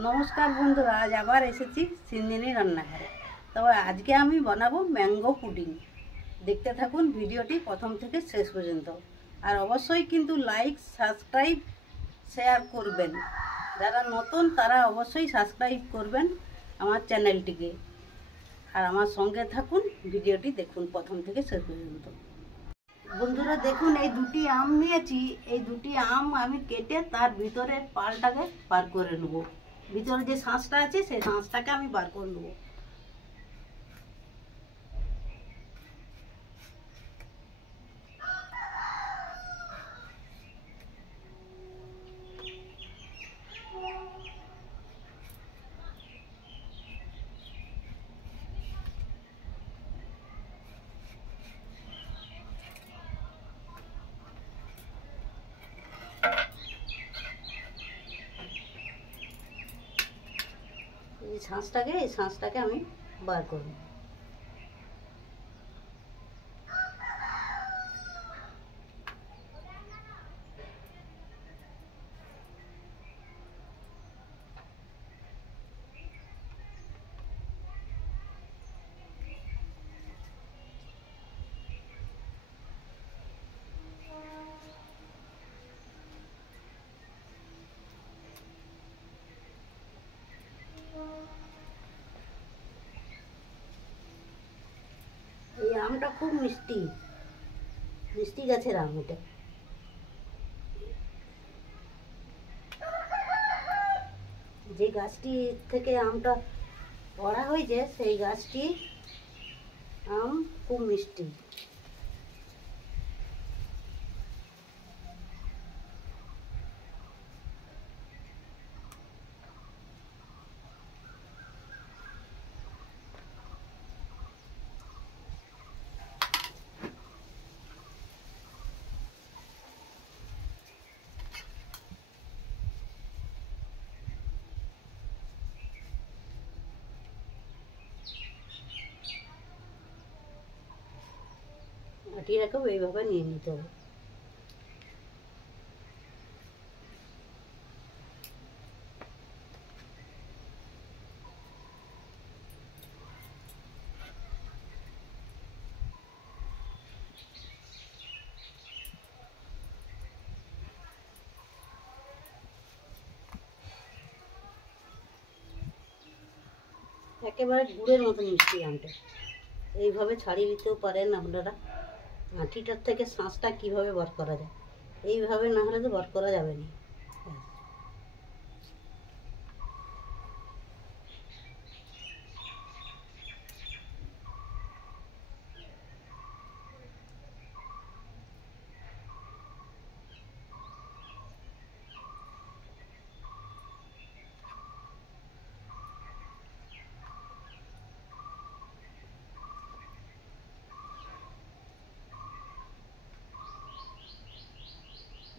নমস্কার বন্ধুরা, আজ আবার এসেছি সিন্দিনী রান্নাঘরে। তবে আজকে আমি বানাবো ম্যাঙ্গো পুডিং। দেখতে থাকুন ভিডিওটি প্রথম থেকে শেষ পর্যন্ত। আর অবশ্যই কিন্তু লাইক, সাবস্ক্রাইব, শেয়ার করবেন। যারা নতুন তারা অবশ্যই সাবস্ক্রাইব করবেন আমার চ্যানেলটিকে। আর আমার সঙ্গে থাকুন, ভিডিওটি দেখুন প্রথম থেকে শেষ পর্যন্ত। বন্ধুরা দেখুন, এই দুটি আম নিয়েছি। এই দুটি আম আমি কেটে তার ভিতরের পালটাকে বার করে নেব। ভিতরে যে শাঁসটা আছে সেই শাঁসটাকে আমি বার করে নেব। এই শাঁসটাকে আমি বার করব। এই আমটা খুব মিষ্টি মিষ্টি গাছের আম। এটা যে গাছটি থেকে আমটা পড়া হয়েছে সেই গাছটি আম খুব মিষ্টি। আটিটাকেও এইভাবে নিয়ে নিতে হবে। একেবারে গুড়ের মতো মিষ্টি আমটা। এইভাবে ছাড়িয়ে দিতেও পারেন আপনারা। আঁটিটার থেকে শাঁসটা কীভাবে বার করা যায়, এইভাবে না হলে তো বার করা যাবে না।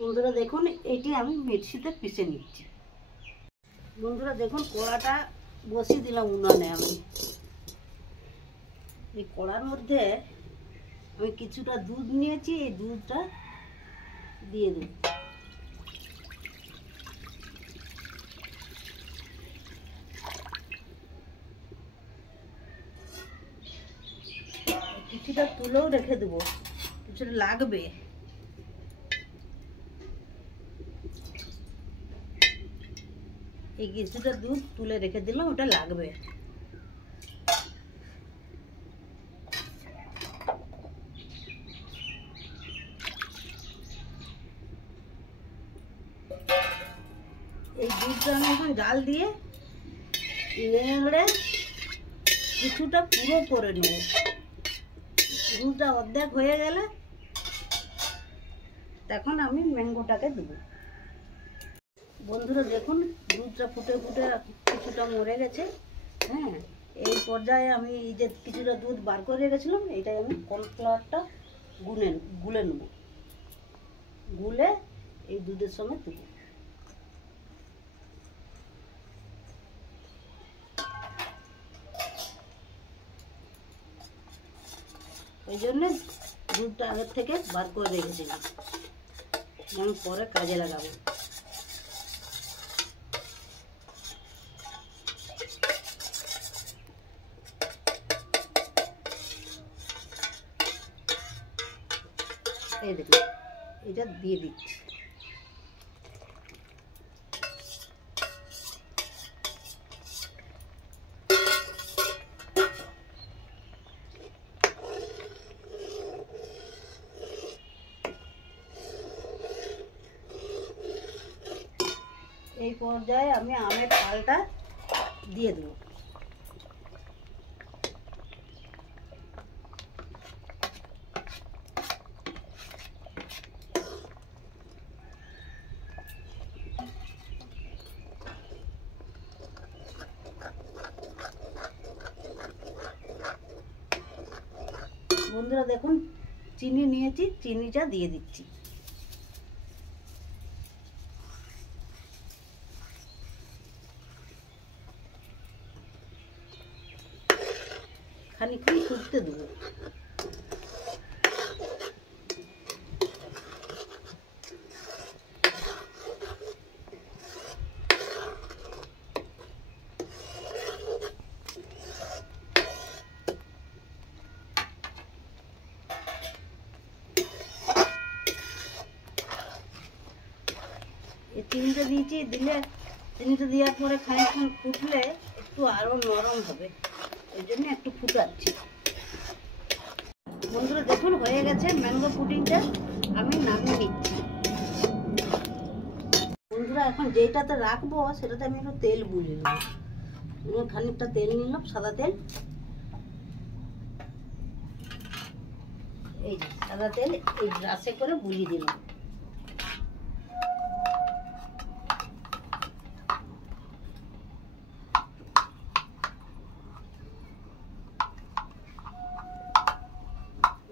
বন্ধুরা দেখুন, এটি আমি মিক্সিতে পিষে নিচ্ছি। বন্ধুরা দেখুন, কড়াটা বসিয়ে দিলাম উনানে। আমি এই কড়ার মধ্যে আমি কিছুটা দুধ নিয়েছি, এই দুধটা দিয়ে দেব। কিছুটা তুলেও রেখে দেবো, কিছুটা লাগবে। এই কিছুটা দুধ তুলে রেখে দিলাম, ওটা লাগবে। এই দুধটা আমি এখন জাল দিয়ে নেড়ে কিছুটা পুরো করে নেব। দুধটা অর্ধেক হয়ে গেলে তখন আমি ম্যাঙ্গোটাকে দেবো। বন্ধুরা দেখুন, দুধটা ফুটে ফুটে কিছুটা মরে গেছে। হ্যাঁ, এই পর্যায়ে আমি এই যে কিছুটা দুধ বার করে রেখেছিলাম, এটাই আমি কর্নফ্লাওয়ারটা গুলে নেব। গুলে এই দুধের সঙ্গে দেবো। ওই জন্য দুধটা আগের থেকে বার করে রেখেছিলাম, আমি পরে কাজে লাগাবো। এই দেখুন এটা দিয়ে দিচ্ছি। এই পর্যায়ে আমি আমের পালটা দিয়ে দেবো। বন্ধুরা দেখুন চিনি নিয়েছি, চিনিটা দিয়ে দিচ্ছি। খানিকক্ষণ ফুটতে দেবো। চিনিটা দিয়েছি, চিনিটা দেওয়ার পরে খানিকক্ষণ ফুটলে একটু আরও নরম হবে, ওই জন্য একটু ফুটাচ্ছি। বন্ধুরা দেখুন হয়ে গেছে ম্যাঙ্গো পুডিংটা, আমি নামিয়ে নিচ্ছি। বন্ধুরা এখন যেটাতে রাখবো সেটাতে আমি একটু তেল বুলিয়ে নেব। খানিকটা তেল নিলাম, সাদা তেল। এই যে সাদা তেল এই গ্লাসে করে বুলিয়ে দিলাম।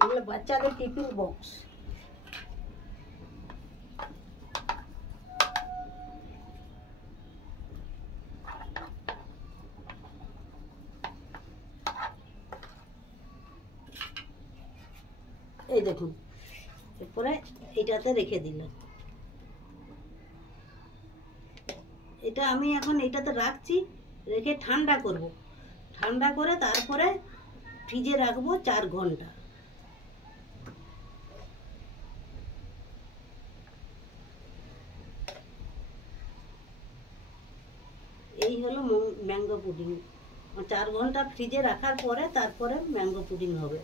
এগুলো বাচ্চাদের টিফিন বক্স। এই দেখুন এরপরে এইটাতে রেখে দিলাম। এটা আমি এখন এইটাতে রাখছি, রেখে ঠান্ডা করব। ঠান্ডা করে তারপরে ফ্রিজে রাখবো 4 ঘন্টা। এই হলো ম্যাঙ্গো পুডিং। 4 ঘন্টা ফ্রিজে রাখার পরে তারপরে ম্যাঙ্গো পুডিং হবে।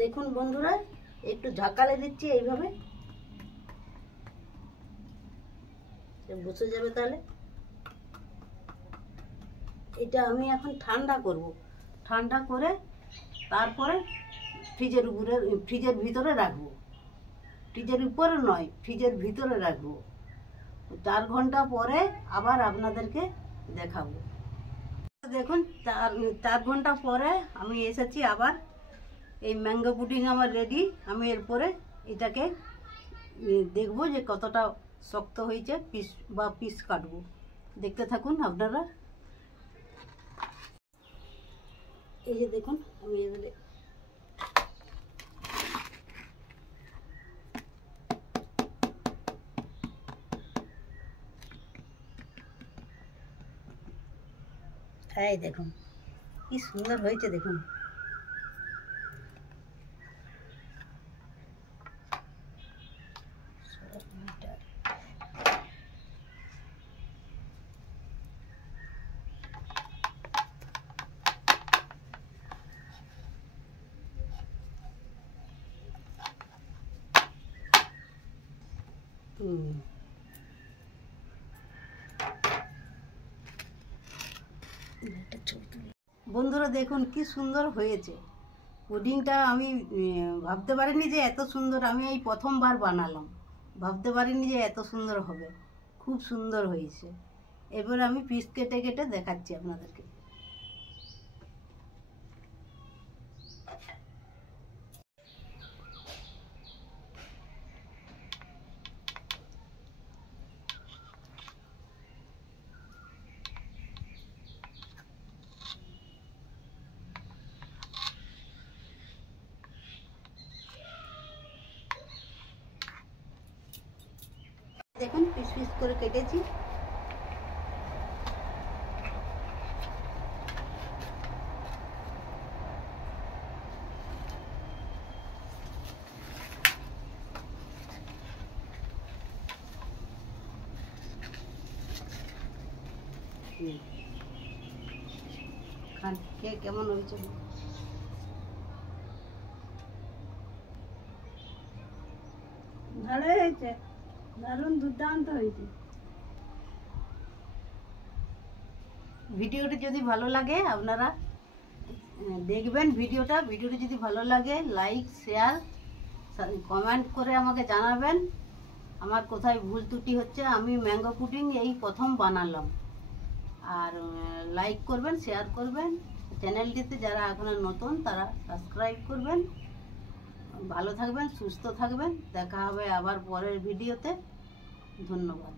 দেখুন বন্ধুরা একটু ঝাঁকালে দিচ্ছি, এইভাবে বসে যাবে। তাহলে এটা আমি এখন ঠান্ডা করব। ঠান্ডা করে তারপরে ফ্রিজের ভিতরে রাখবো। ফ্রিজের উপরে নয়, ফ্রিজের ভিতরে রাখবো। 4 ঘন্টা পরে আবার আপনাদেরকে দেখাবো। দেখুন 4 ঘন্টা পরে আমি এসেছি আবার। এই ম্যাঙ্গো পুডিং আমার রেডি। আমি এরপরে এটাকে দেখবো যে কতটা শক্ত হয়েছে, পিস কাটবো। দেখতে থাকুন আপনারা। এই যে দেখুন আমি এবারে এই দেখুন কি সুন্দর হয়েছে দেখুন। বন্ধুরা দেখুন কি সুন্দর হয়েছে পুডিংটা। আমি ভাবতে পারিনি যে এত সুন্দর, আমি এই প্রথমবার বানালাম, ভাবতে পারিনি যে এত সুন্দর হবে। খুব সুন্দর হয়েছে। এবার আমি পিস কেটে কেটে দেখাচ্ছি আপনাদেরকে। দেখুন পিস পিস করে কেটেছি। খান কে কেমন হয়েছে? ভালো হয়েছে, দারুণ দুর্দান্ত হয়েছে। ভিডিওটি যদি ভালো লাগে আপনারা দেখবেন ভিডিওটি যদি ভালো লাগে লাইক শেয়ার কমেন্ট করে আমাকে জানাবেন আমার কোথায় ভুল ত্রুটি হচ্ছে। আমি ম্যাঙ্গো পুডিং এই প্রথম বানালাম। আর লাইক করবেন, শেয়ার করবেন, চ্যানেলটিতে যারা এখনো নতুন তারা সাবস্ক্রাইব করবেন। ভালো থাকবেন, সুস্থ থাকবেন। দেখা হবে আবার পরের ভিডিওতে। ধন্যবাদ।